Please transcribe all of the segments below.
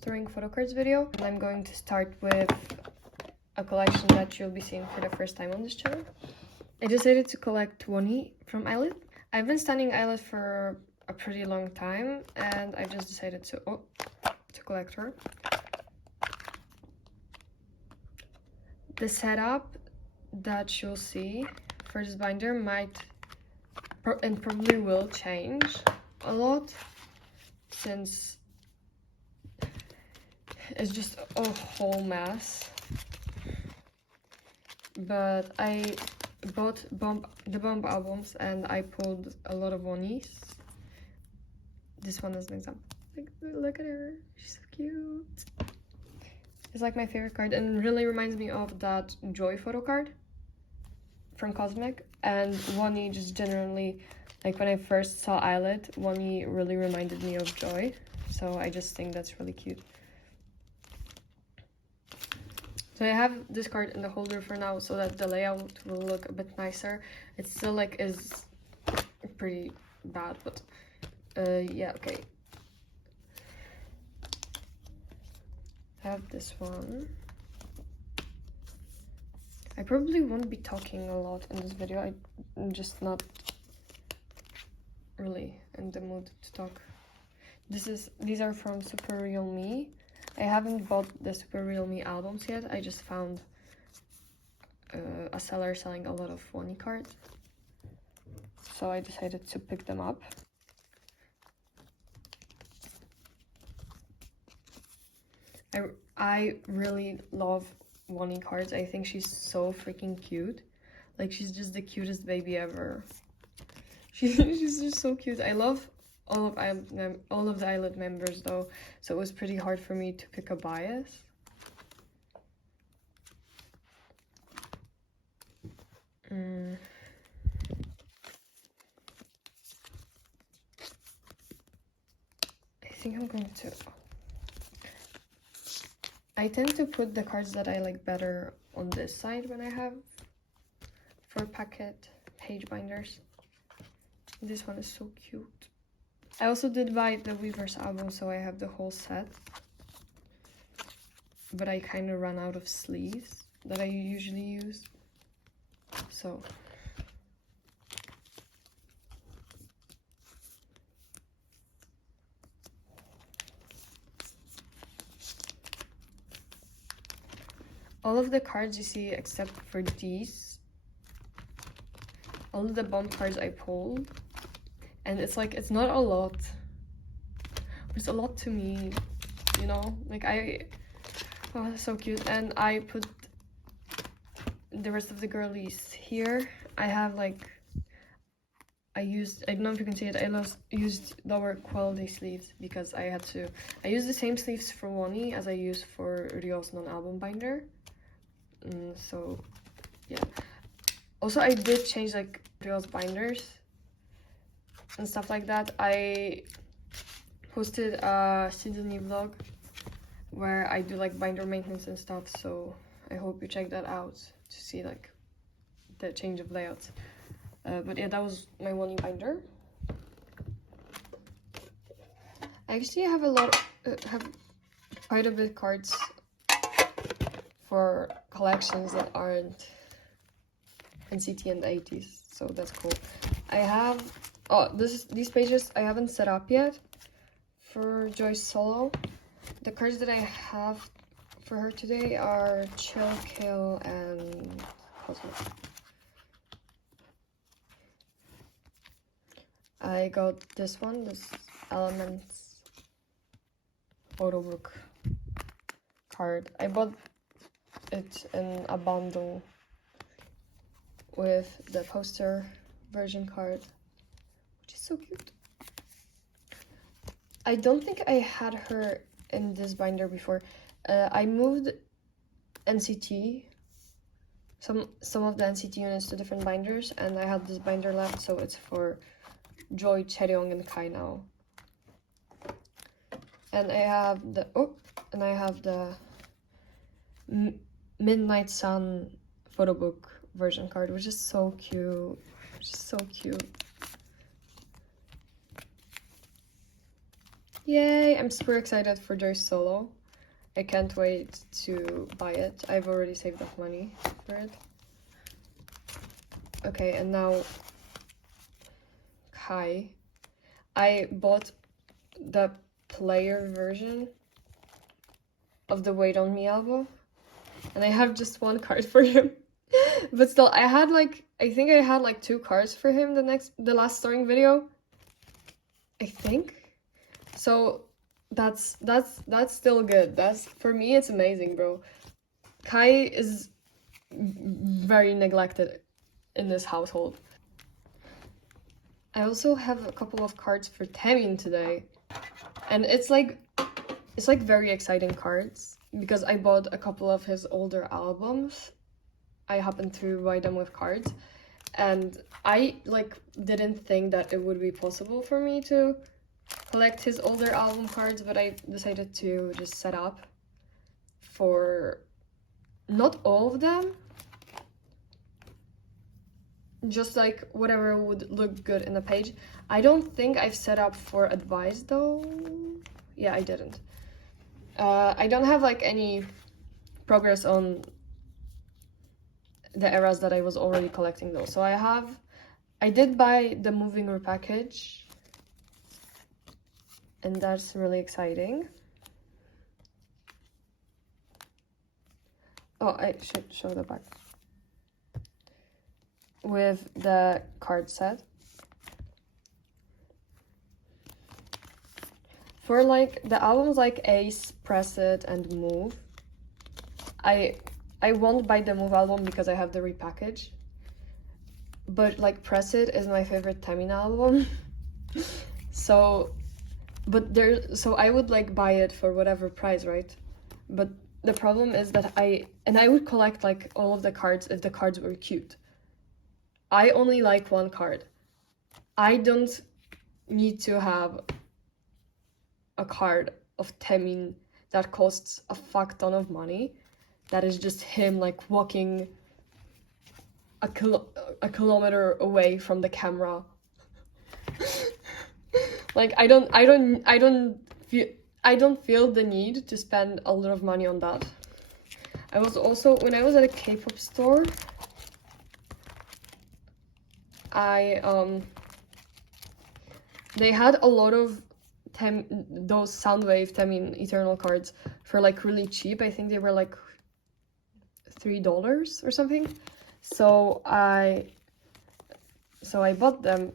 registering photocards video, and I'm going to start with a collection that you'll be seeing for the first time on this channel. I decided to collect wonhee from Eyelid. I've been studying Eyelid for a pretty long time, and I just decided to collect her. The setup that you'll see for this binder might and probably will change a lot, since it's just a whole mess. But I bought the Bomb albums and I pulled a lot of wonhees. This one is an example. Like, look at her, she's so cute. It's like my favorite card and really reminds me of that Joy photo card from Cosmic. And wonhee just generally, like when I first saw Eyelid, wonhee really reminded me of Joy. So I just think that's really cute. So I have this card in the holder for now so that the layout will look a bit nicer. It still like is pretty bad, but yeah, okay. I have this one. I probably won't be talking a lot in this video. I'm just not really in the mood to talk. These are from Super Real Me. I haven't bought the Super Real Me albums yet. I just found a seller selling a lot of wonhee cards, so I decided to pick them up. I really love wonhee cards. I think she's so freaking cute. Like, she's just the cutest baby ever. She's just so cute. I love all of the Eyelid members though, so it was pretty hard for me to pick a bias. I think I'm going to... I tend to put the cards that I like better on this side when I have 4-packet page binders. This one is so cute. I also did buy the Weavers album, so I have the whole set. But I kind of ran out of sleeves that I usually use. So... all of the cards you see except for these, all of the Bomb cards I pulled, and it's like, it's not a lot, but it's a lot to me, you know? Like, oh, that's so cute. And I put the rest of the girlies here. I have like, I don't know if you can see it, I used lower quality sleeves because I used the same sleeves for wonhee as I used for Rio's non-album binder. So yeah, also I did change like Rio's binders and stuff like that. I posted a Sydney vlog where I do like binder maintenance and stuff, so I hope you check that out to see like the change of layouts. But yeah, that was my wonhee binder. I actually have have quite a bit of cards for collections that aren't NCT and ateez, so that's cool. I have these pages I haven't set up yet for Joy's solo. The cards that I have for her today are Chill, Kill, and Cosmic. I got this one, this Elements photo book card. I bought it in a bundle with the poster version card, which is so cute. I don't think I had her in this binder before. I moved NCT, some of the NCT units to different binders, and I had this binder left, so it's for Joy, joy&kai now. And I have the Midnight Sun photo book version card, which is so cute. Just so cute. Yay! I'm super excited for their solo. I can't wait to buy it. I've already saved up money for it. Okay, and now Kai. I bought the player version of the Wait On Me album, and I have just one card for him. But still, I think I had like 2 cards for him the last starring video, I think. So that's still good. That's, for me, it's amazing, bro. Kai is very neglected in this household. I also have a couple of cards for Taemin today, and it's like very exciting cards because I bought a couple of his older albums. I happened to buy them with cards, and I like didn't think that it would be possible for me to collect his older album cards, but I decided to just set up for not all of them, just like whatever would look good in the page. I don't think I've set up for advice though. Yeah, I didn't. I don't have like any progress on the eras that I was already collecting though. So I did buy the moving repackage, and that's really exciting. Oh, I should show the back with the card set. For like the albums like Ace, Press It, and Move, I won't buy the Move album because I have the repackage. But like Press It is my favorite Taemin album. So I would like buy it for whatever price, right? But the problem is that I would collect like all of the cards if the cards were cute. I only like one card. I don't need to have a card of Taemin that costs a fuck ton of money. That is just him like walking a kilometer away from the camera. Like I don't feel the need to spend a lot of money on that. I was also, when I was at a K-pop store, they had a lot of those Soundwave Taemin Eternal cards for like really cheap. I think they were like $3 or something. So I bought them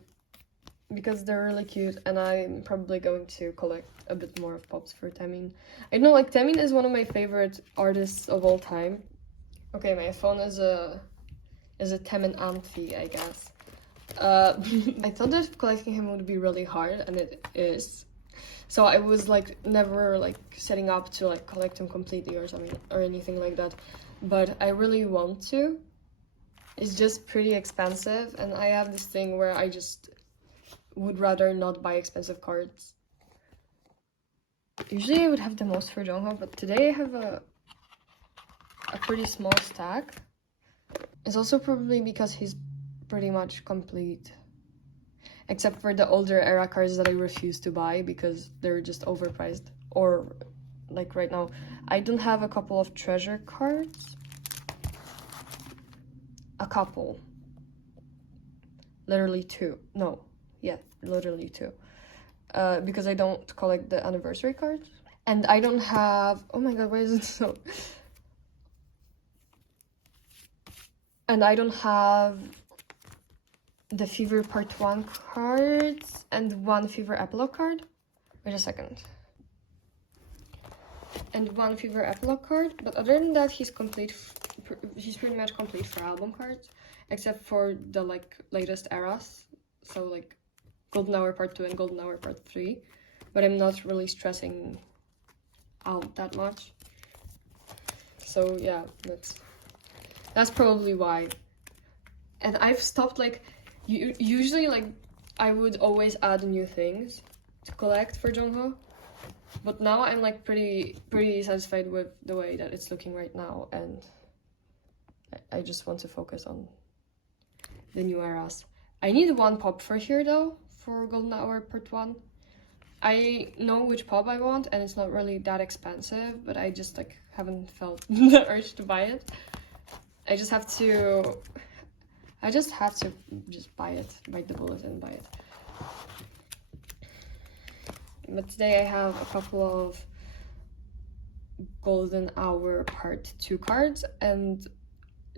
because they're really cute, and I'm probably going to collect a bit more of Pobs for Taemin. I know, like, Taemin is one of my favorite artists of all time. Okay, my phone is a taemin&kai, I guess. I thought that collecting him would be really hard, and it is. So I was like never like setting up to like collect him completely or something or anything like that. But I really want to. It's just pretty expensive, and I have this thing where I just would rather not buy expensive cards. Usually I would have the most for Jongho, but today I have a pretty small stack. It's also probably because he's pretty much complete. Except for the older era cards that I refuse to buy because they're just overpriced. Or, like right now, I don't have a couple of treasure cards. A couple. Literally 2. No. Yeah, literally 2. Because I don't collect the anniversary cards. And I don't have... Oh my god, why is it so... And I don't have the Fever Part 1 cards and 1 Fever Epilogue card. Wait a second. And 1 Fever Epilogue card. But other than that, he's complete. He's pretty much complete for album cards. Except for the like latest eras. So like Golden Hour Part 2 and Golden Hour Part 3. But I'm not really stressing out that much. So yeah, that's probably why. And I've stopped like... Usually, like, I would always add new things to collect for Jongho, but now I'm like pretty satisfied with the way that it's looking right now, and I just want to focus on the new eras. I need 1 pop for here though, for Golden Hour Part 1. I know which pop I want, and it's not really that expensive, but I just like haven't felt the urge to buy it. I just have to just buy it, bite the bullet and buy it. But today I have a couple of Golden Hour Part 2 cards and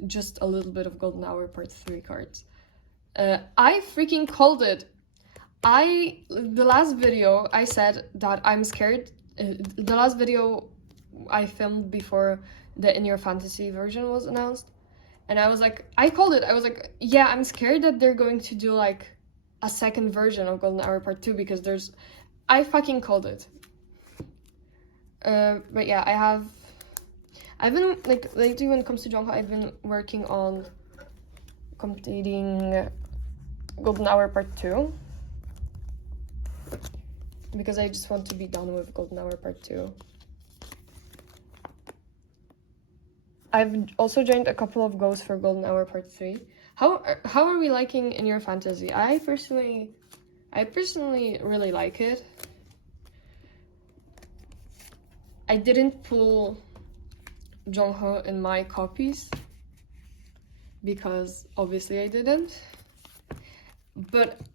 just a little bit of Golden Hour Part 3 cards. I freaking called it! The last video I said that I'm scared. The last video I filmed before the In Your Fantasy version was announced, and I was like, I called it. I was like, yeah, I'm scared that they're going to do like a second version of Golden Hour Part 2 because I fucking called it. But yeah, I've been like lately when it comes to jongho, I've been working on completing Golden Hour Part 2 because I just want to be done with Golden Hour Part 2. I've also joined a couple of goes for Golden Hour Part 3. How are we liking In Your Fantasy? I personally really like it. I didn't pull Jongho in my copies because obviously I didn't.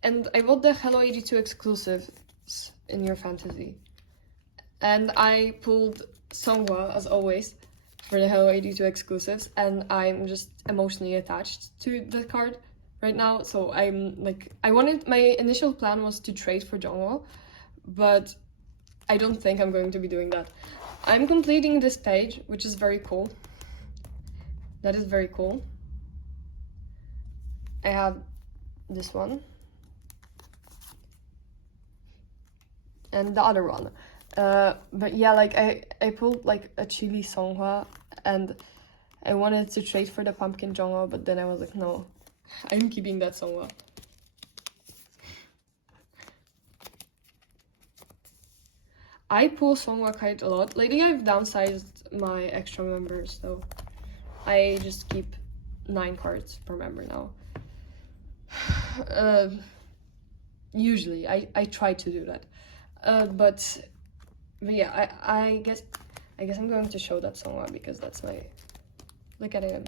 And I bought the Hello 82 exclusives In Your Fantasy. And I pulled Songhwa as always for the Hello 82 exclusives, and I'm just emotionally attached to the card right now. So I'm like, my initial plan was to trade for Jongho, but I don't think I'm going to be doing that. I'm completing this page, which is very cool. That is very cool. I have this one. And the other one. But yeah, like I pulled like a chili Songhwa, and I wanted to trade for the pumpkin Jongho, but then I was like, no, I'm keeping that Songhwa. I pull Songhwa quite a lot. Lately I've downsized my extra members, so I just keep 9 cards per member now. Usually, I try to do that. But yeah, I guess I'm going to show that Songhwa because that's my... Look at him.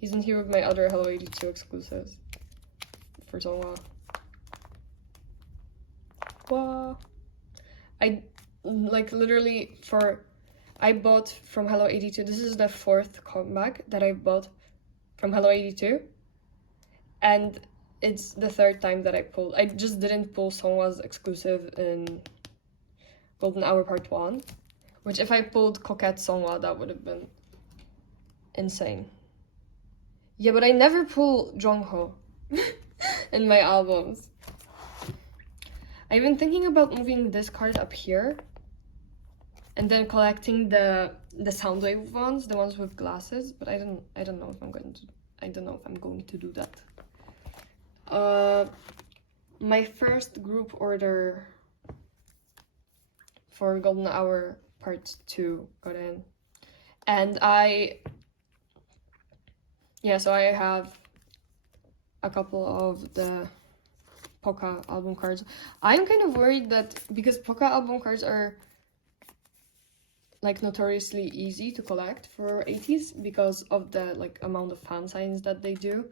He's in here with my other Hello 82 exclusives for Songhwa. Wow. Like literally I bought from Hello 82. This is the 4th comeback that I bought from Hello 82, and it's the 3rd time that I pulled. I just didn't pull Songhwa's exclusive in Golden Hour Part 1, which if I pulled Coquette Songhwa, that would have been insane. Yeah, but I never pull Jongho in my albums. I've been thinking about moving this card up here and then collecting the Soundwave ones, the ones with glasses, but I don't know if I'm going to do that. My first group order for Golden Hour Part 2 got in, and so I have a couple of the Poca album cards. I'm kind of worried that because Poca album cards are like notoriously easy to collect for ateez because of the like amount of fan signs that they do,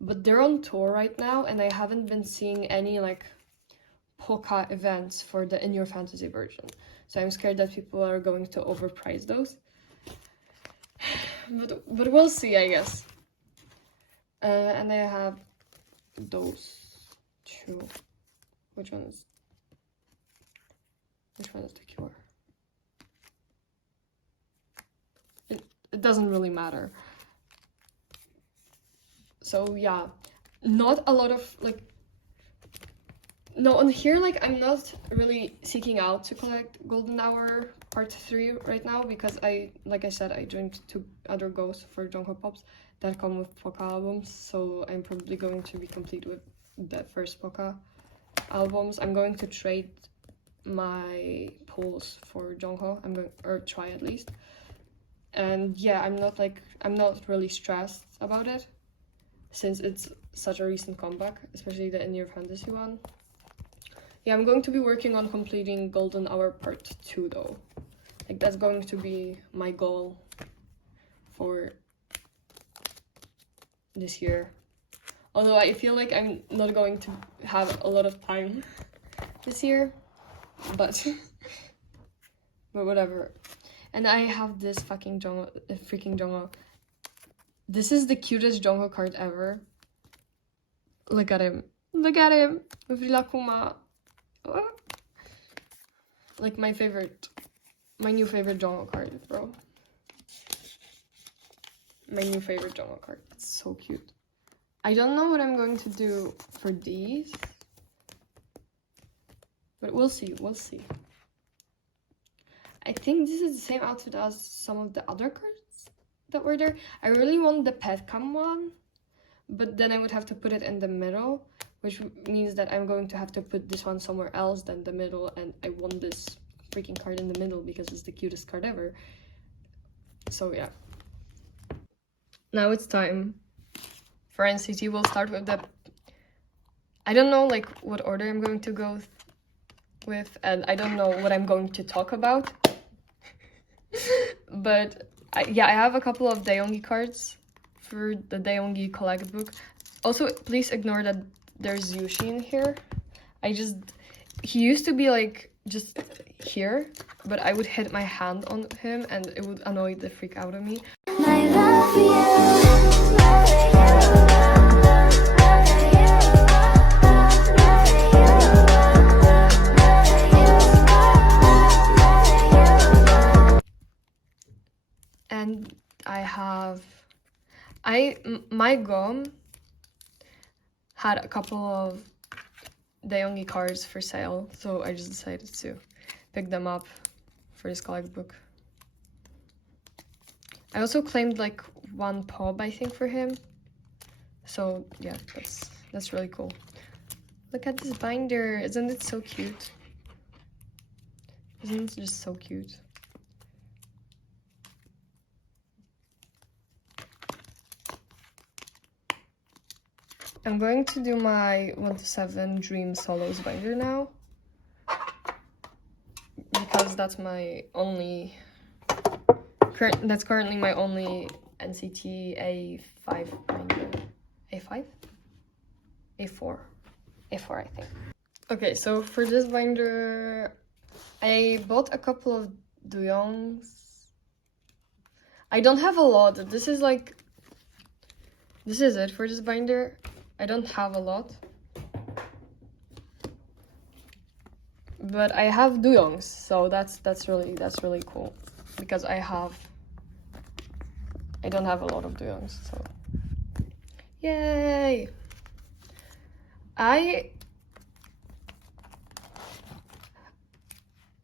but they're on tour right now and I haven't been seeing any like Poca events for the In Your Fantasy version, so I'm scared that people are going to overprice those. But we'll see, I guess. And I have those 2. Which one is the cure? It doesn't really matter. So yeah, not a lot of like... No, on here, like, I'm not really seeking out to collect Golden Hour Part 3 right now because like I said, I joined 2 other goes for Jongho Pops that come with Poca albums, so I'm probably going to be complete with the first Poca albums. I'm going to trade my pulls for Jongho. Or try at least. And yeah, I'm not really stressed about it since it's such a recent comeback, especially the In Your Fantasy one. Yeah, I'm going to be working on completing Golden Hour Part 2 though. Like, that's going to be my goal for this year. Although I feel like I'm not going to have a lot of time this year, but but whatever. And I have this fucking jongho, freaking jongho. This is the cutest jongho card ever. Look at him. Look at him. Kuma. Like my new favorite jongho card, bro. My new favorite jongho card. It's so cute. I don't know what I'm going to do for these, but we'll see, we'll see. I think this is the same outfit as some of the other cards that were there. I really want the pet cam one, but then I would have to put it in the middle, which means that I'm going to have to put this one somewhere else than the middle, and I want this freaking card in the middle because it's the cutest card ever. So yeah. Now it's time for NCT. We'll start with the... I don't know like what order I'm going to go with, and I don't know what I'm going to talk about. But I have a couple of Daeongi cards for the Daeongi collect book. Also, please ignore that there's Yushi in here. He used to be like just here, but I would hit my hand on him and it would annoy the freak out of me. I love you. And my gum had a couple of Daeongi cards for sale, so I just decided to pick them up for this collect book. I also claimed like one pob, I think, for him. So yeah, that's really cool. Look at this binder, isn't it so cute? Isn't it just so cute? I'm going to do my 1-7 Dream Solos binder now, because that's my only currently my only NCT A5 binder. A5? A4. A4, I think. Okay, so for this binder, I bought a couple of Doyoungs. I don't have a lot. This is it for this binder. I don't have a lot, but I have Doyoungs, so that's really cool, because I don't have a lot of Doyoungs, so yay! I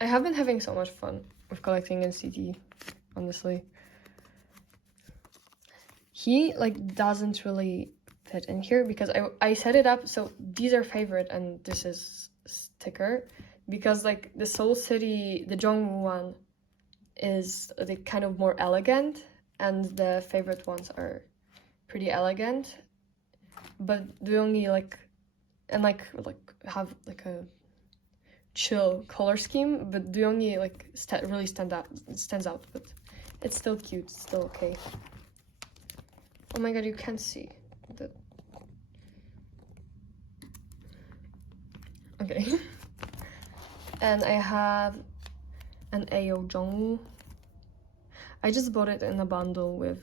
have been having so much fun with collecting NCT, honestly. He like doesn't really fit in here because I set it up so these are favorite and this is sticker, because like the Seoul City, the Jongho one is like kind of more elegant and the favorite ones are pretty elegant, but they only like have like a chill color scheme, but they only like really stands out, but it's still cute, it's still okay. Oh my god, you can't see the... Okay. And I have an AO Jongho. I just bought it in a bundle with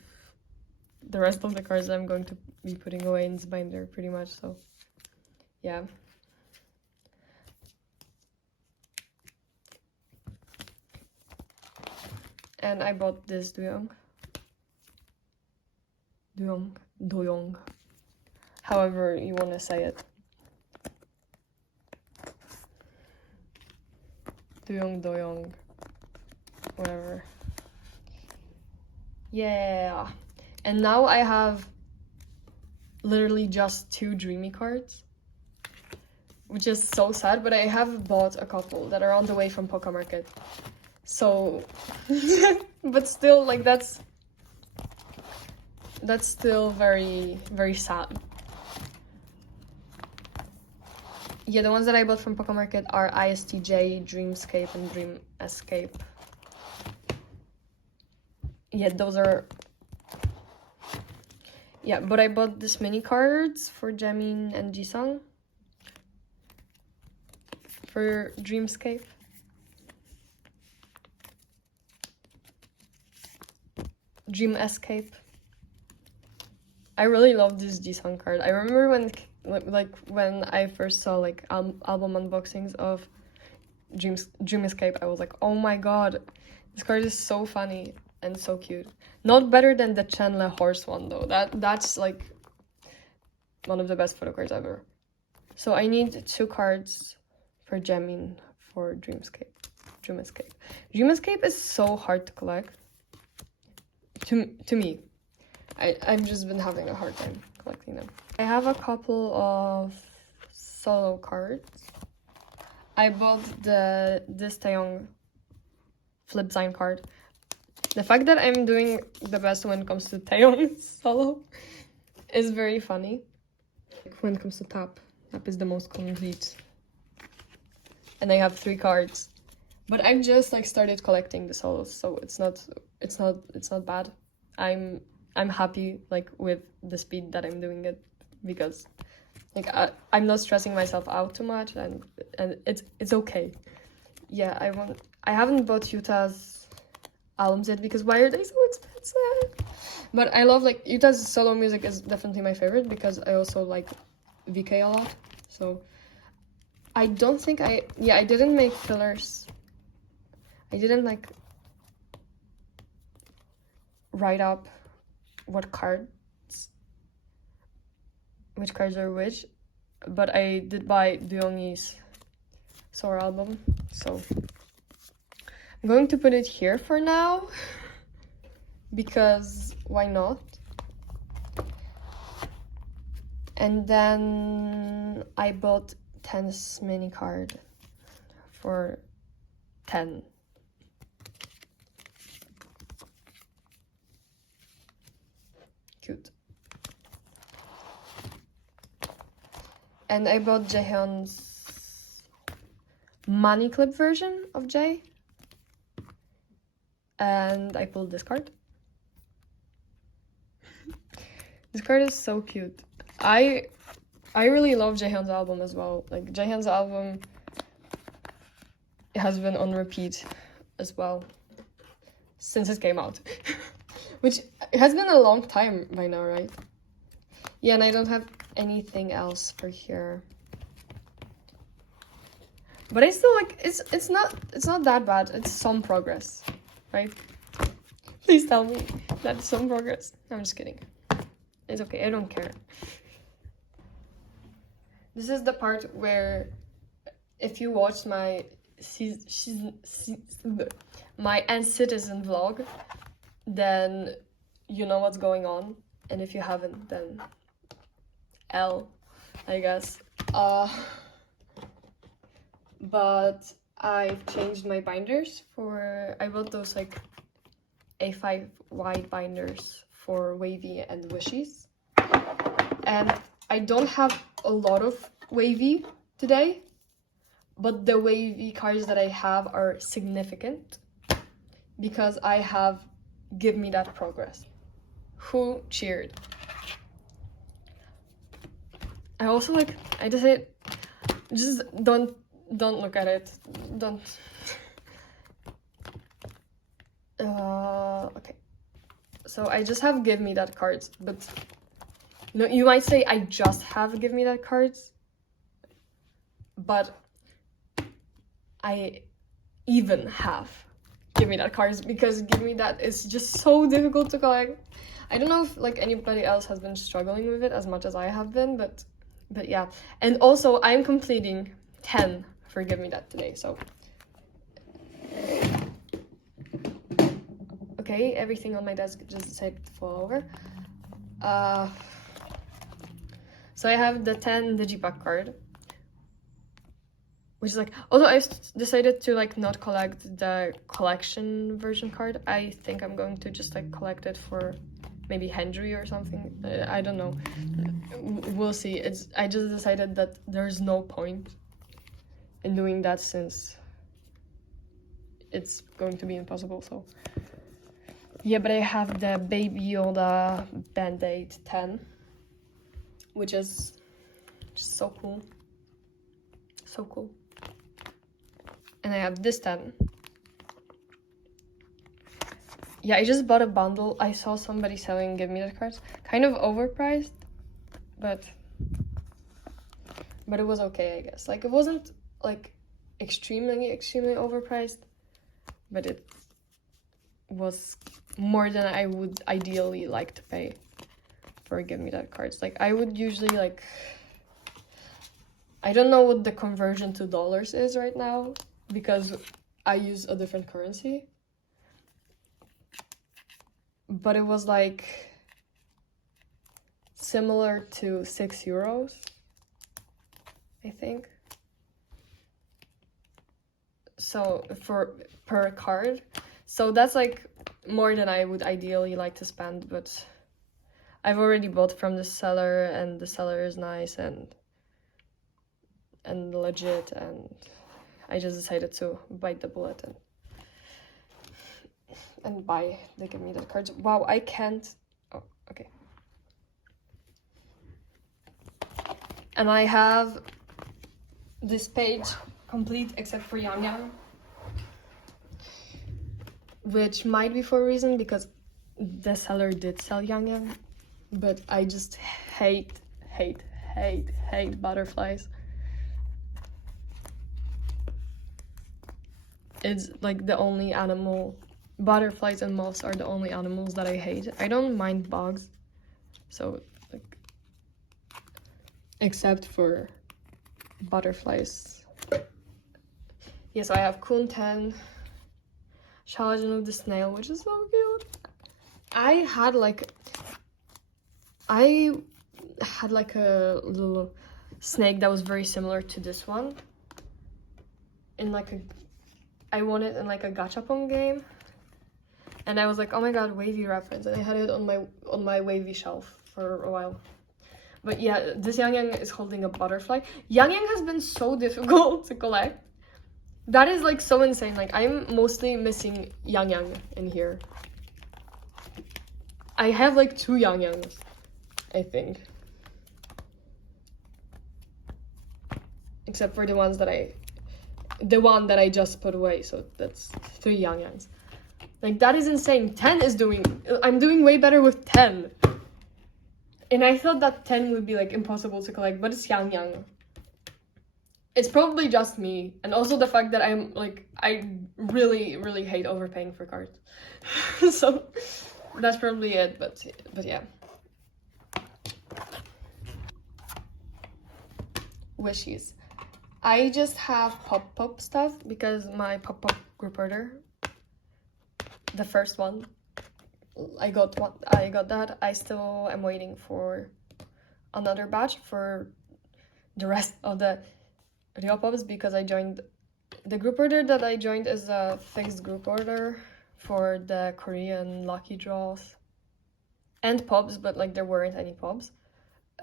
the rest of the cards that I'm going to be putting away in this binder, pretty much, so yeah. And I bought this Doyoung, however you want to say it. Doyoung, whatever. Yeah. And now I have literally just 2 Dreamy cards, which is so sad, but I have bought a couple that are on the way from Poca Market. So, but still, like, that's still very, very sad. Yeah, the ones that I bought from Poco Market are ISTJ, Dreamscape, and Dream Escape. Yeah, those are... Yeah, but I bought this mini cards for Jaemin and Jisung for Dreamscape. Dream Escape. I really love this Jisung card. I remember when I first saw like album unboxings of Dream Escape, I was like, oh my god, this card is so funny and so cute. Not better than the Chandler horse one though. That's like one of the best photo cards ever. So I need 2 cards for Jaemin for Dream Escape. Dream Escape is so hard to collect. To me. I've just been having a hard time collecting them. I have a couple of solo cards. I bought this Taeyong flip sign card. The fact that I'm doing the best when it comes to Taeyong solo is very funny. When it comes to Tap is the most complete. And I have 3 cards. But I've just like started collecting the solos, so it's not bad. I'm happy like with the speed that I'm doing it, because like I'm not stressing myself out too much, and it's okay. Yeah, I haven't bought Yuta's albums yet because why are they so expensive? But I love like Yuta's solo music is definitely my favorite because I also like VK a lot. So I don't think I didn't make fillers. I didn't like write up which cards are which, but I did buy Doyoung's Soar album, so I'm going to put it here for now because why not? And then I bought 10's mini card for 10. Cute. And I bought Jaehyun's money clip version of Jaehee. And I pulled this card. This card is so cute. I really love Jaehyun's album as well. Like Jaehyun's album has been on repeat as well since it came out. Which has been a long time by now, right? Yeah, and I don't have anything else for here. But I still like it's not that bad. It's some progress, right? Please tell me that's some progress. I'm just kidding. It's okay, I don't care. This is the part where if you watched my my Citizen vlog, then you know what's going on, and if you haven't, then L, I guess. But I've changed my binders I bought those like A5 wide binders for wavy and wishes, and I don't have a lot of wavy today, but the wavy cards that I have are significant because I have Give Me That Progress. Who cheered? I also like, I decided, just don't look at it. Don't. Okay. So I just have Give Me That cards, but no, you might say I just have Give Me That cards, but I even have Give Me That cards because Give Me That is just so difficult to collect. I don't know if like anybody else has been struggling with it as much as I have been, but yeah. And also I'm completing 10 for Give Me That today, so okay, everything on my desk just decided to fall over. So I have the 10 Digipack card, which is like, although I decided to like not collect the collection version card, I think I'm going to just like collect it for maybe Henry or something. I don't know. We'll see. I just decided that there's no point in doing that since it's going to be impossible. So yeah, but I have the Baby Yoda Band-Aid 10, which is just so cool. So cool. And I have this 10. Yeah, I just bought a bundle. I saw somebody selling Give Me That cards. Kind of overpriced, but it was okay, I guess. Like, it wasn't, like, extremely overpriced, but it was more than I would ideally like to pay for Give Me That cards. Like, I would usually, like... I don't know what the conversion to dollars is right now, because I use a different currency. But it was like similar to €6, I think. So per card. So that's like more than I would ideally like to spend, but I've already bought from the seller, and the seller is nice and legit, and I just decided to bite the bullet and buy the Give Me That cards. Wow, I can't... Oh, okay. And I have this page complete except for Yang Yang, which might be for a reason, because the seller did sell Yang Yang, but I just hate butterflies. It's like the only animal... Butterflies and moths are the only animals that I hate. I don't mind bugs, so like, except for butterflies. Yeah, so I have Kun 10, Charlatan of the Snail, which is so cute. I had like a little snake that was very similar to this one. I won it in like a gachapon game. And I was like, oh my god, wavy reference. And I had it on my wavy shelf for a while. But yeah, this Yang Yang is holding a butterfly. Yang Yang has been so difficult to collect. That is like so insane. Like, I'm mostly missing Yang Yang in here. I have like 2 Yang Yangs, I think. Except for the one that I just put away. So that's 3 Yang Yangs. Like, that is insane. 10 is I'm doing way better with 10. And I thought that 10 would be, like, impossible to collect, but it's Yang Yang. It's probably just me. And also the fact that I'm, like, I really, really hate overpaying for cards. So, that's probably it, but yeah. Wishes. I just have pop stuff, because my pop group order, the first one, I got that. I still am waiting for another batch for the rest of the real pobs, because I joined the group order that I joined is a fixed group order for the Korean lucky draws and pobs, but like there weren't any pobs.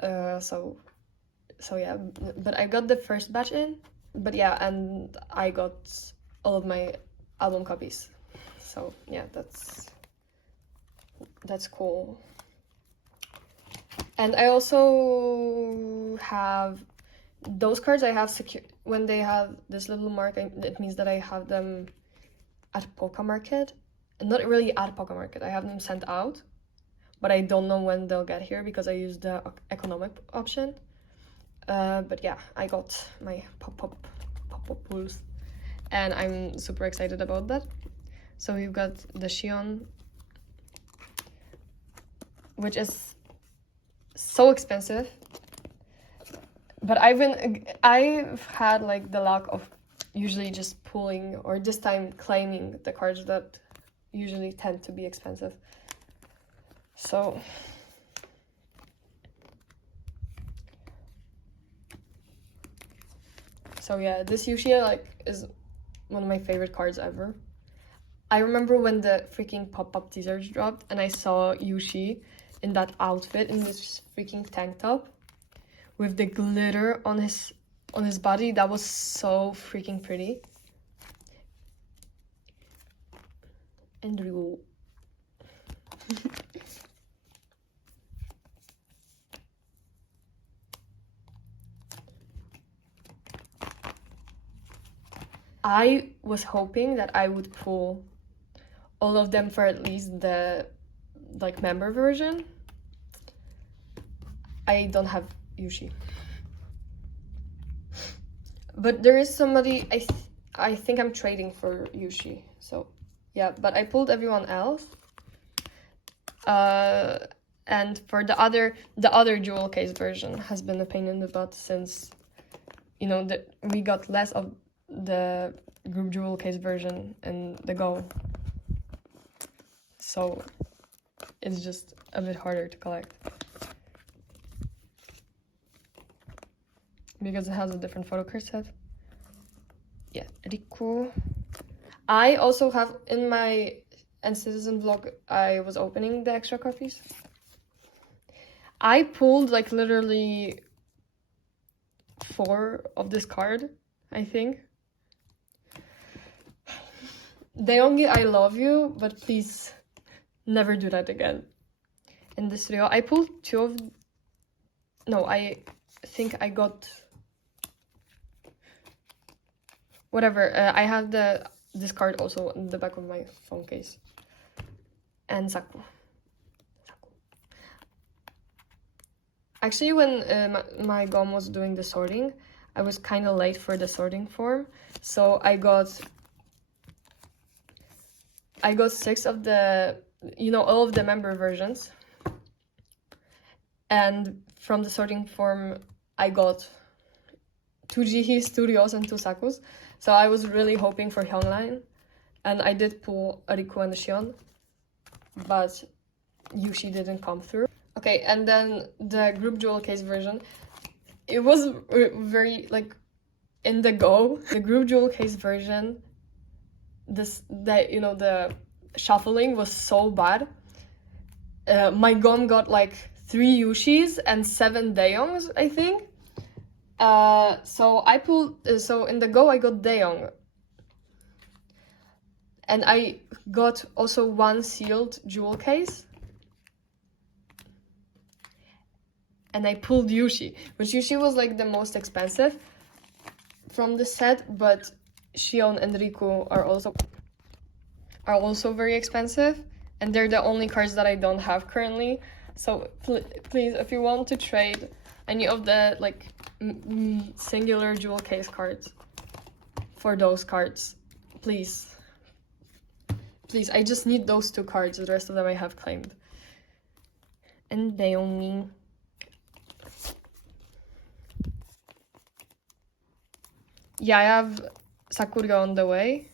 So yeah, but I got the first batch in, but yeah, and I got all of my album copies. So yeah, that's cool. And I also have those cards. I have secure when they have this little mark. It means that I have them at Poca Market, and not really at Poca Market. I have them sent out, but I don't know when they'll get here because I used the economic option. But yeah, I got my pop pools, and I'm super excited about that. So we've got the Xion, which is so expensive, but I've had like the luck of usually just pulling, or this time claiming, the cards that usually tend to be expensive. So yeah, this Yuxia like is one of my favorite cards ever. I remember when the freaking pop-up teasers dropped and I saw Yuxi, in that outfit, in this freaking tank top with the glitter on his body. That was so freaking pretty. And Ryu. I was hoping that I would pull all of them for at least the like member version. I don't have Yushi, but there is somebody I think I'm trading for Yushi. So yeah, but I pulled everyone else. And for the other jewel case version has been a pain in the butt, since you know that we got less of the group jewel case version in the go, so it's just a bit harder to collect because it has a different photo card set. Yeah, Riku. I also have in my Citizen vlog, I was opening the extra copies. I pulled like literally 4 of this card, I think. Daeongi, I love you, but please never do that again. In this video, I pulled 2 of... No, I think I got... Whatever, I have this card also in the back of my phone case. And Saku. Actually, when my gom was doing the sorting, I was kind of late for the sorting form, so I got 6 of the, you know, all of the member versions, and from the sorting form I got 2 Jaehees, 2 Ryos, and 2 Sakus. So I was really hoping for Hyungline, and I did pull a Riku and a Shion, but Yushi didn't come through. Okay, and then the group jewel case version, it was very like in the go. The group jewel case version, the shuffling was so bad. My gom got like 3 Yushis and 7 Daeongs, I think. So I pulled, so in the go I got Daeong. And I got also 1 sealed jewel case. And I pulled Yushi, which Yushi was like the most expensive from the set, but Shion and Riku are also very expensive, and they're the only cards that I don't have currently. So please, if you want to trade any of the like singular jewel case cards for those cards, please, I just need those 2 cards. The rest of them I have claimed. And they only... Yeah, I have Sakuga on the way.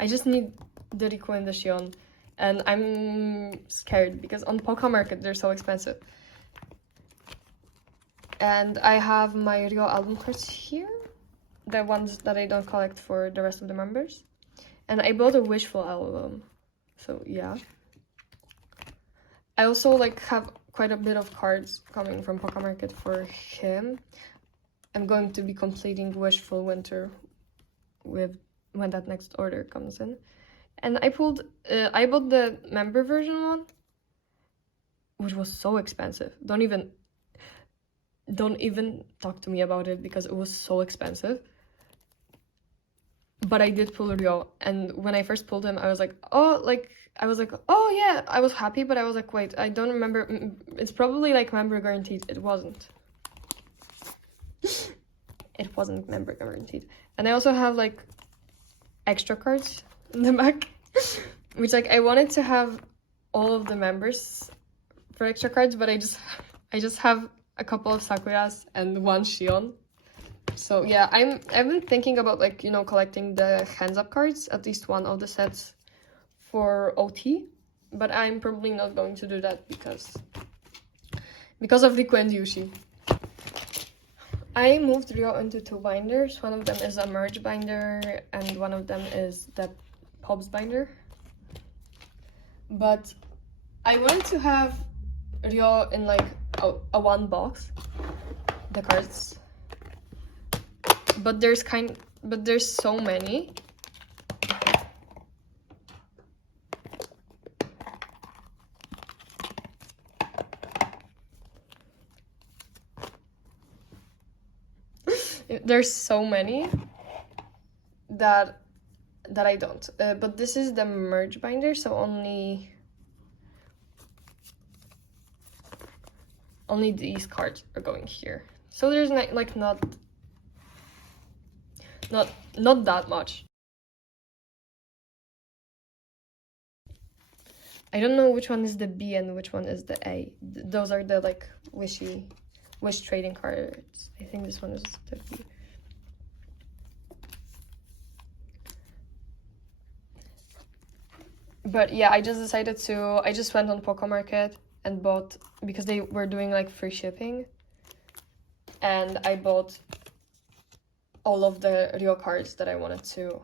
I just need the Riku and the Shion. And I'm scared because on Poca Market they're so expensive. And I have my Ryo album cards here. The ones that I don't collect for the rest of the members. And I bought a Wishful album. So yeah. I also like have quite a bit of cards coming from Poca Market for him. I'm going to be completing Wishful Winter with when that next order comes in. And I bought the member version one, which was so expensive. Don't even talk to me about it because it was so expensive. But I did pull Ryo, and when I first pulled him, I was like, oh yeah, I was happy, but I was like, wait, I don't remember. It's probably like member guaranteed. It wasn't. It wasn't member guaranteed. And I also have like extra cards in the back, which like I wanted to have all of the members for extra cards, but I just have a couple of Sakuras and 1 Shion. So yeah, I've been thinking about like, you know, collecting the hands up cards, at least 1 of the sets for OT, but I'm probably not going to do that because of Riku and Yushi. I moved Ryo into 2 binders. One of them is a merge binder and one of them is the pobs binder. But I wanted to have Ryo in like a one box, the cards, but there's so many. There's so many that I don't. But this is the merge binder, so only these cards are going here. So there's like not that much. I don't know which one is the B and which one is the A. Those are the like wish trading cards. I think this one is the B. But yeah, I just went on Poco Market and bought, because they were doing like free shipping, and I bought all of the Ryo cards that I wanted to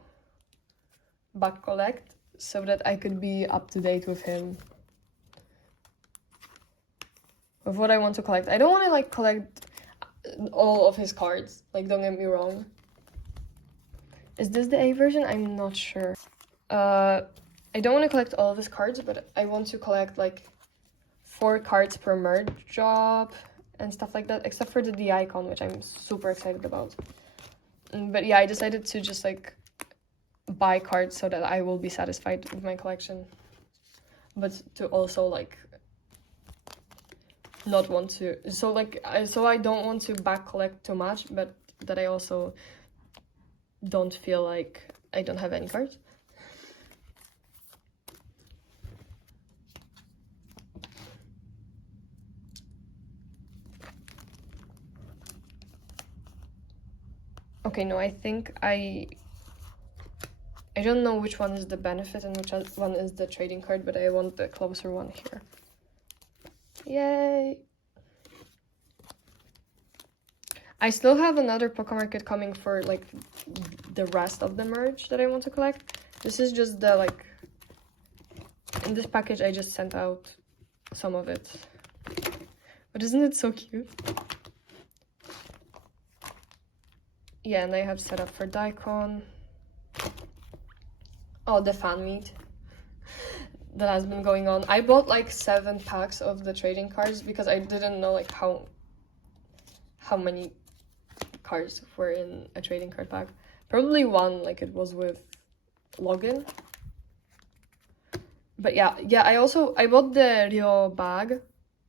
back collect, so that I could be up to date with him, with what I want to collect. I don't want to like collect all of his cards, like, don't get me wrong. Is this the A version? I'm not sure. I don't want to collect all of his cards, but I want to collect like 4 cards per merge job and stuff like that, except for the icon, which I'm super excited about. But yeah, I decided to just like buy cards so that I will be satisfied with my collection, but to also like not want to, so I don't want to back collect too much, but that I also don't feel like I don't have any cards. Okay, no, I think I don't know which one is the benefit and which one is the trading card, but I want the closer one here. Yay! I still have another Poco Market coming for like the rest of the merge that I want to collect. This is just the like, in this package I just sent out some of it. But isn't it so cute? Yeah, and I have set up for Daikon. Oh, the fan meet that has been going on. I bought like 7 packs of the trading cards because I didn't know like how many cards were in a trading card pack. Probably 1, like it was with login. But yeah, I bought the Ryo bag,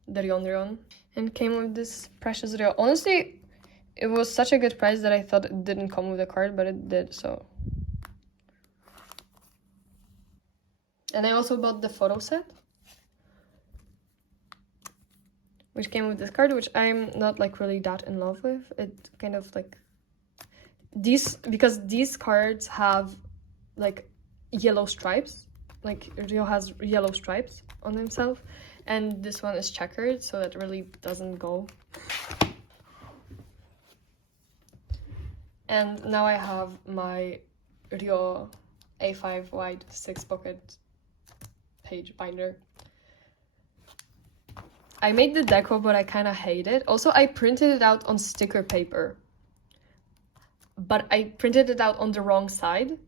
the Ryon, and came with this precious Ryo. Honestly, it was such a good price that I thought it didn't come with a card, but it did, so. And I also bought the photo set, which came with this card, which I'm not like really that in love with. It kind of like because these cards have like yellow stripes, like Ryo has yellow stripes on himself, and this one is checkered, so that really doesn't go. And now I have my Ryo A5 wide 6 pocket page binder. I made the deco, but I kind of hate it. Also, I printed it out on sticker paper, but I printed it out on the wrong side.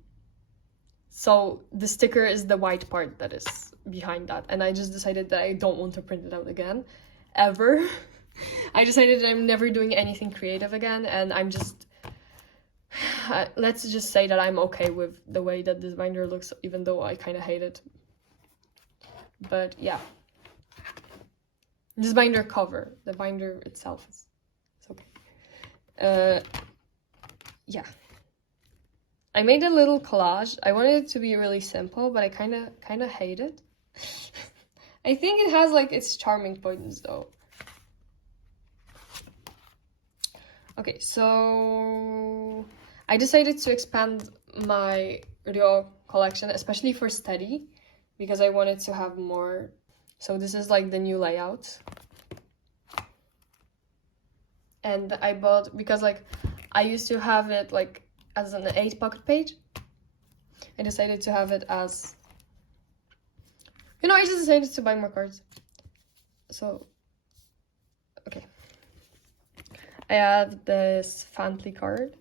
So the sticker is the white part that is behind that. And I just decided that I don't want to print it out again, ever. I decided that I'm never doing anything creative again, and I'm just... let's just say that I'm okay with the way that this binder looks, even though I kind of hate it. But yeah. This binder cover, the binder itself is okay. Yeah. I made a little collage. I wanted it to be really simple, but I kind of hate it. I think it has like its charming points though. Okay, so I decided to expand my Ryo collection, especially for steady, because I wanted to have more. So this is like the new layout. And I bought, because like I used to have it like as an 8 pocket page. I decided to have it as You know, I just decided to buy more cards. So, okay. I have this Fantly card,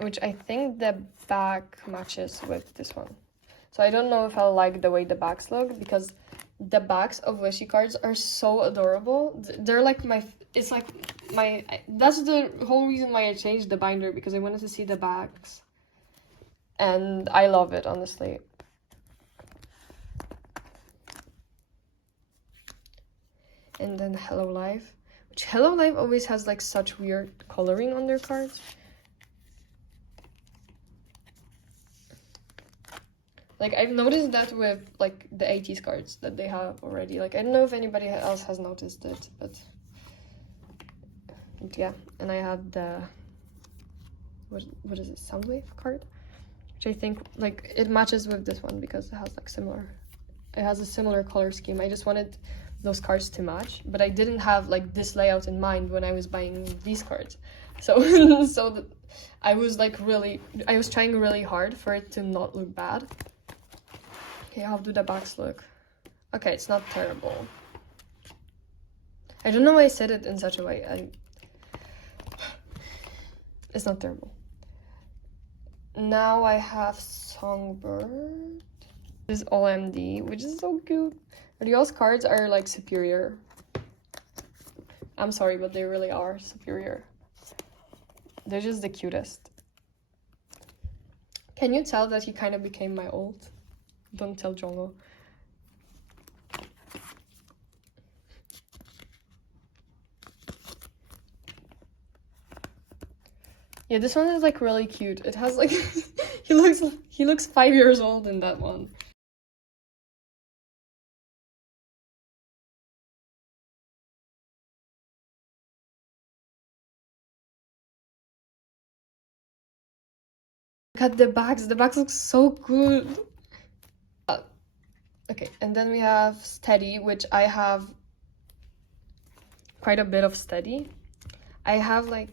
which I think the back matches with this one. So I don't know if I like the way the backs look, because the backs of Wishy cards are so adorable. They're like it's like that's the whole reason why I changed the binder, because I wanted to see the backs. And I love it, honestly. And then Hello Life, which Hello Life always has like such weird coloring on their cards. Like, I've noticed that with like the ateez cards that they have already. Like, I don't know if anybody else has noticed it, but yeah. And I have the what is it, Soundwave card, which I think like it matches with this one because it has like it has a similar color scheme. I just wanted those cards to match, but I didn't have like this layout in mind when I was buying these cards. So I was like I was trying really hard for it to not look bad. Okay, how do the backs look? Okay, it's not terrible. I don't know why I said it in such a way. It's not terrible. Now I have Songbird. This is OMD, which is so cute. Ryu's cards are like superior. I'm sorry, but they really are superior. They're just the cutest. Can you tell that he kind of became my ult? Don't tell Jongho. Yeah, this one is like really cute. It has like he looks 5 years old in that one. Look at the backs. The backs look so good. Okay, and then we have Steady, which I have quite a bit of Steady. I have like,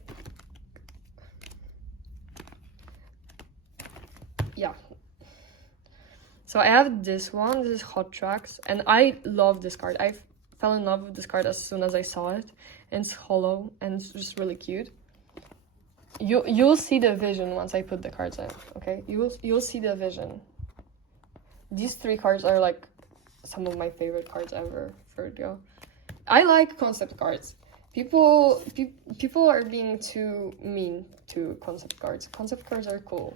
yeah. So I have this one. This is Hot Tracks, and I love this card. I fell in love with this card as soon as I saw it. And it's hollow, and it's just really cute. You'll see the vision once I put the cards in. Okay, you'll see the vision. These 3 cards are like some of my favorite cards ever for Ryo. I like concept cards. People are being too mean to concept cards. Concept cards are cool.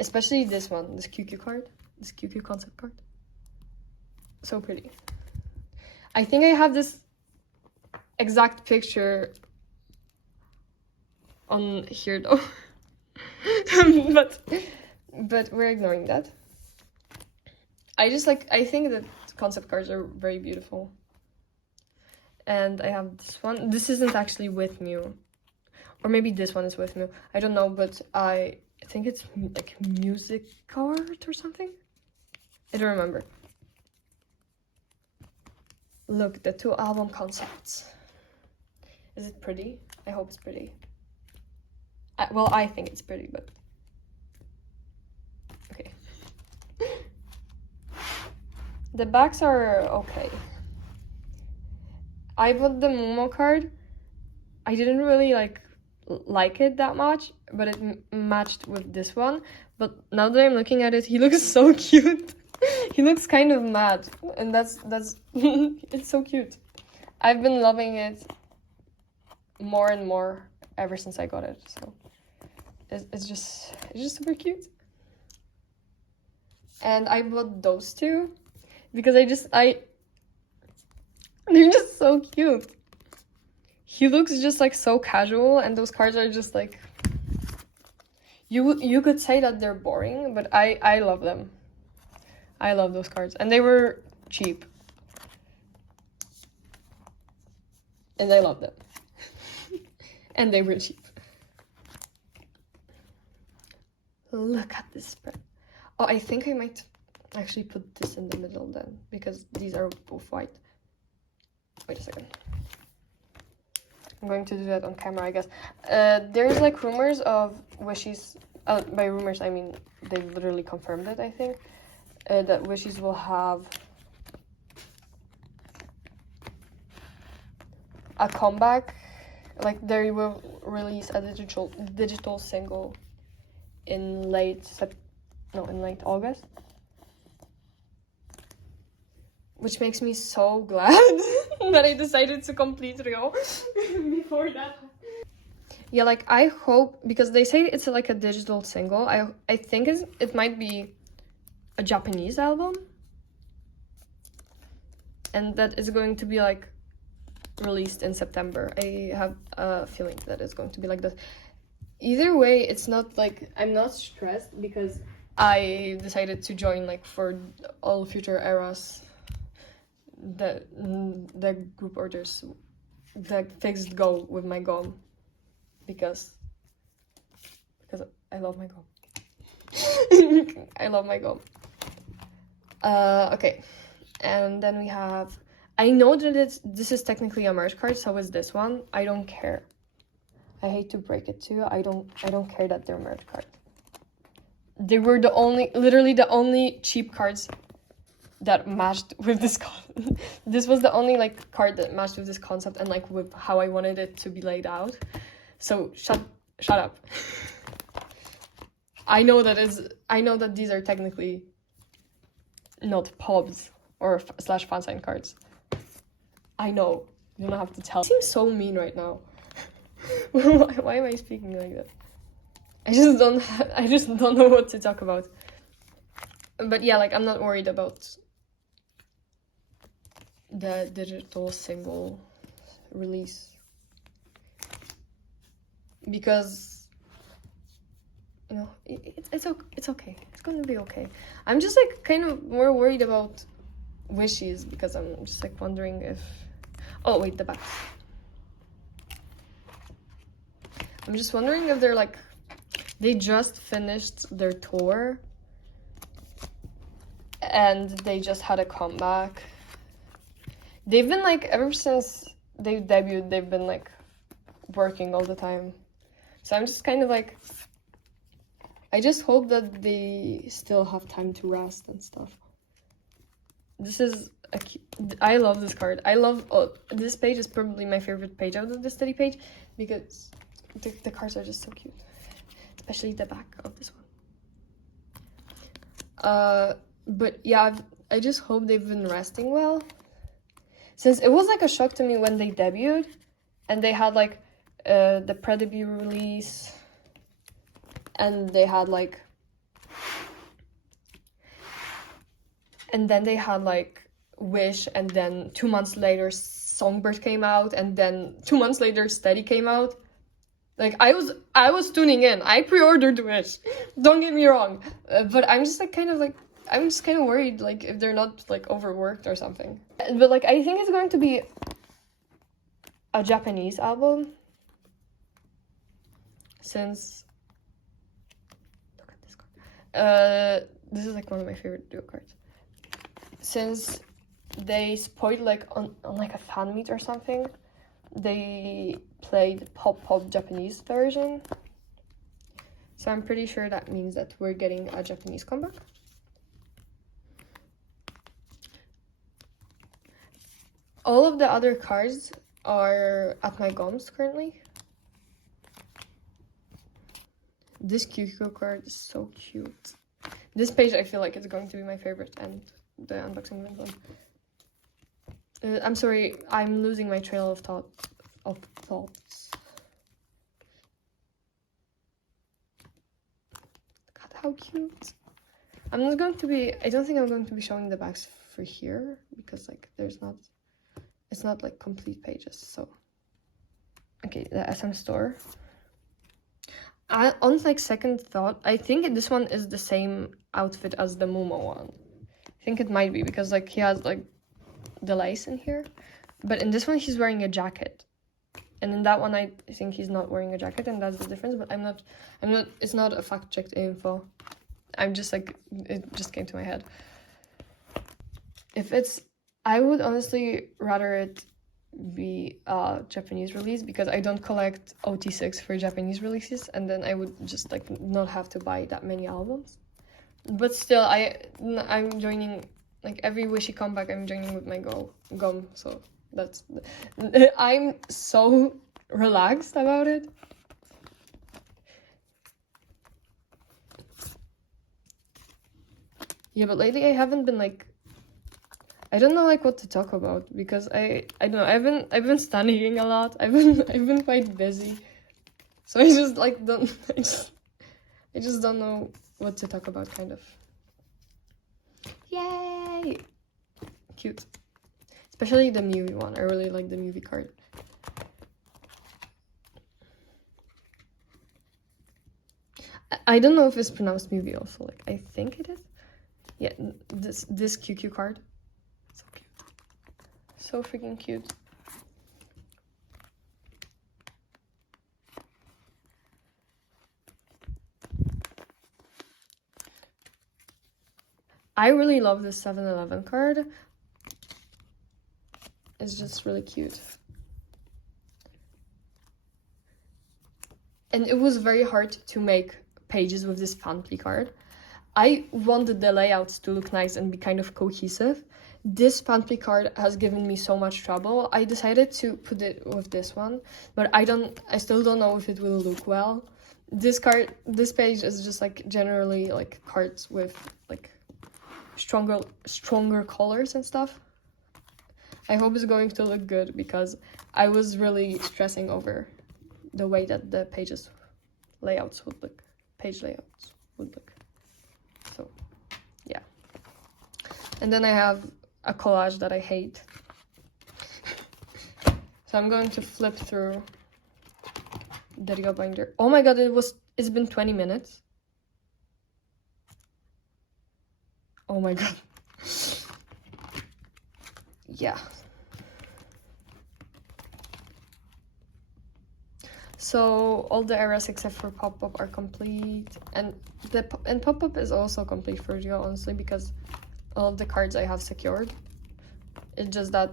Especially this one, this QQ card. This QQ concept card. So pretty. I think I have this exact picture on here though. but we're ignoring that. I think that concept cards are very beautiful. And I have this one. This isn't actually with Mew. Or maybe this one is with Mew. I don't know, but I think it's like music card or something. I don't remember. Look, the 2 album concepts. Is it pretty? I hope it's pretty. Well, I think it's pretty, but okay. The backs are okay. I bought the Momo card. I didn't really like it that much, but it matched with this one. But now that I'm looking at it, he looks so cute. He looks kind of mad, and that's it's so cute. I've been loving it more and more ever since I got it. So it's just super cute. And I bought those 2 because they're just so cute. He looks just like so casual, and those cards are just like, you could say that they're boring, but I love them. I love those cards, and they were cheap, and I love them. And they were cheap. Look at this spread. Oh, I think I might actually put this in the middle then, because these are both white. Wait a second. I'm going to do that on camera, I guess. There's like rumors of Wishies. By rumors, I mean they literally confirmed it, I think. that Wishes will have a comeback. Like they will release a digital single in late August, which makes me so glad that I decided to complete Rio before that. Yeah, like I hope, because they say it's like a digital single, I think it might be a Japanese album, and that is going to be like released in September. I have a feeling that it's going to be like this. Either way, it's not like I'm not stressed because I decided to join like for all future eras the group orders, the fixed goal with my gum, because I love my gum. I love my gum. Okay, and then we have, I know that this is technically a merch card, so is this one. I don't care. I hate to break it to you. I don't care that they're merch cards. They were literally the only cheap cards that matched with this this was the only like card that matched with this concept and like with how I wanted it to be laid out. So shut up. I know that these are technically not pobs or / fan sign cards. I know. You don't have to tell. It seems so mean right now. Why am I speaking like that? I just don't know what to talk about. But yeah, like I'm not worried about the digital single release, because you know it's okay. It's gonna be okay. I'm just like kind of more worried about Wishes because I'm just like wondering if, oh wait, the back. I'm just wondering if they're like, they just finished their tour and they just had a comeback. They've been like, ever since they debuted, they've been like working all the time. So I'm just kind of like, I just hope that they still have time to rest and stuff. This is I love this card. I love, this page is probably my favorite page out of the study page because the cards are just so cute, especially the back of this one. But yeah, I just hope they've been resting well, since it was like a shock to me when they debuted and they had like the pre-debut release, and they had like, and then they had like Wish, and then 2 months later Songbird came out, and then 2 months later Steady came out. Like I was tuning in. I pre-ordered Wish. Don't get me wrong, but I'm just like I'm just kind of worried like if they're not like overworked or something. But like I think it's going to be a Japanese album, since look at this card. This is like one of my favorite duo cards. Since they spoiled like on like a fan meet or something, they played pop Japanese version. So I'm pretty sure that means that we're getting a Japanese comeback. All of the other cards are at my gums currently. This Kyuko card is so cute. This page I feel like is going to be my favorite, and the unboxing event one. I'm sorry, I'm losing my trail of thoughts. Look at how cute. I don't think I'm going to be showing the backs for here because like it's not like complete pages. So okay, the SM store. On like second thought, I think this one is the same outfit as the Momo one. I think it might be because like he has like the lace in here, but in this one he's wearing a jacket, and in that one I think he's not wearing a jacket, and that's the difference. But I'm not it's not a fact-checked info. I'm just like, it just came to my head. I would honestly rather it be a Japanese release because I don't collect OT6 for Japanese releases, and then I would just like not have to buy that many albums. But still, I'm joining, like, every wishy comeback I'm joining with my gum, so that's... I'm so relaxed about it. Yeah, but lately I haven't been, like... I don't know, like, what to talk about, because I don't know, I've been studying a lot. I've been quite busy. So I just, like, don't... I just don't know what to talk about, kind of. Yay! Cute. Especially the movie one. I really like the movie card. I don't know if it's pronounced movie also. Like, I think it is. Yeah, this QQ card. So cute. So freaking cute. I really love this 7-Eleven card. It's just really cute. And it was very hard to make pages with this Fanpli card. I wanted the layouts to look nice and be kind of cohesive. This Fanpli card has given me so much trouble. I decided to put it with this one, but I still don't know if it will look well. This page is just like generally like cards with like stronger colors and stuff. I hope it's going to look good because I was really stressing over the way that the page layouts would look. So, yeah. And then I have a collage that I hate. So I'm going to flip through the Rio binder. Oh my god, it's been 20 minutes. Oh my god. Yeah. So all the areas except for pop-up are complete, and pop-up is also complete for Rio, honestly, because all of the cards I have secured. It's just that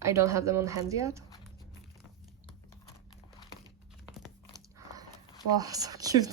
I don't have them on hand yet. Wow, so cute.